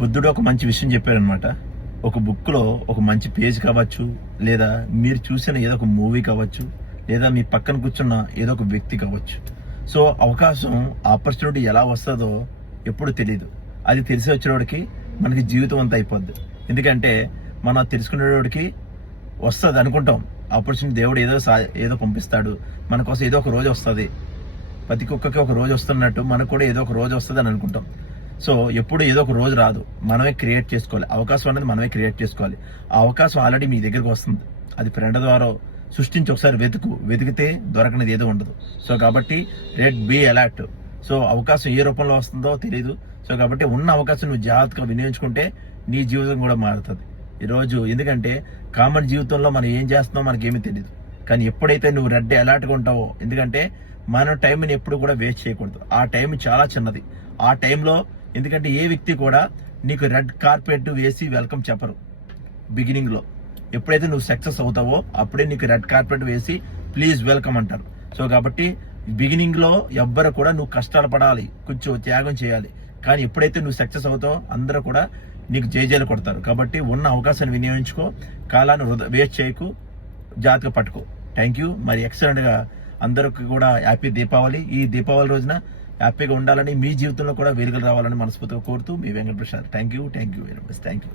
బుద్ధుడు ఒక మంచి విషయం చెప్పారనమాట. ఒక బుక్లో ఒక మంచి పేజ్ కావచ్చు, లేదా మీరు చూసిన ఏదో ఒక మూవీ కావచ్చు, లేదా మీ పక్కన కూర్చున్న ఏదో ఒక వ్యక్తి కావచ్చు. సో అవకాశం, ఆపర్చునిటీ ఎలా వస్తుందో ఎప్పుడు తెలియదు. అది తెలిసి వచ్చేవాడికి మనకి జీవితం అంతా అయిపోద్ది. ఎందుకంటే మనం తెలుసుకునేవాడికి వస్తుంది అనుకుంటాం. ఆపర్చునిటీ దేవుడు ఏదో పంపిస్తాడు, మన కోసం ఏదో ఒక రోజు వస్తుంది. ప్రతి కుక్కకి ఒక రోజు వస్తున్నట్టు మనకు కూడా ఏదో ఒక రోజు వస్తుంది అని అనుకుంటాం. సో ఎప్పుడు ఏదో ఒక రోజు రాదు, మనమే క్రియేట్ చేసుకోవాలి. అవకాశం అనేది మనమే క్రియేట్ చేసుకోవాలి. ఆ అవకాశం ఆల్రెడీ మీ దగ్గరకు వస్తుంది. అది ఫ్రెండ్ ద్వారా సృష్టించి ఒకసారి వెతికితే దొరకనిది ఏదో ఉండదు. సో కాబట్టి బీ అలర్ట్. సో అవకాశం ఏ రూపంలో వస్తుందో తెలియదు. సో కాబట్టి ఉన్న అవకాశం నువ్వు జాగ్రత్తగా వినియోగించుకుంటే నీ జీవితం కూడా మారుతుంది ఈరోజు. ఎందుకంటే కామన్ జీవితంలో మనం ఏం చేస్తున్నామో మనకేమీ తెలియదు. కానీ ఎప్పుడైతే నువ్వు అలర్ట్గా ఉంటావో, ఎందుకంటే మన టైంని ఎప్పుడు కూడా వేస్ట్ చేయకూడదు. ఆ టైం చాలా చిన్నది. ఆ టైంలో ఎందుకంటే ఏ వ్యక్తి కూడా నీకు రెడ్ కార్పెట్ వేసి వెల్కమ్ చెప్పరు బిగినింగ్లో. ఎప్పుడైతే నువ్వు సక్సెస్ అవుతావో అప్పుడే నీకు రెడ్ కార్పెట్ వేసి ప్లీజ్ వెల్కమ్ అంటారు. సో కాబట్టి బిగినింగ్లో ఎవ్వరు కూడా నువ్వు కష్టాలు పడాలి, కొంచెం త్యాగం చేయాలి. కానీ ఎప్పుడైతే నువ్వు సక్సెస్ అవుతావో అందరూ కూడా నీకు జైజైలు కొడతారు. కాబట్టి ఉన్న అవకాశాన్ని వినియోగించుకో, కాలాన్ని వేస్ట్ చేయకు, జాగ్రత్తగా పట్టుకో. Thank you. మరి ఎక్సలెంట్గా అందరికి కూడా హ్యాపీ దీపావళి. ఈ దీపావళి రోజున హ్యాపీగా ఉండాలని, మీ జీవితంలో కూడా వెలుగులు రావాలని మనస్ఫూర్తిగా కోరుతూ మీ Venkata Prasad. Thank you very much. Thank you.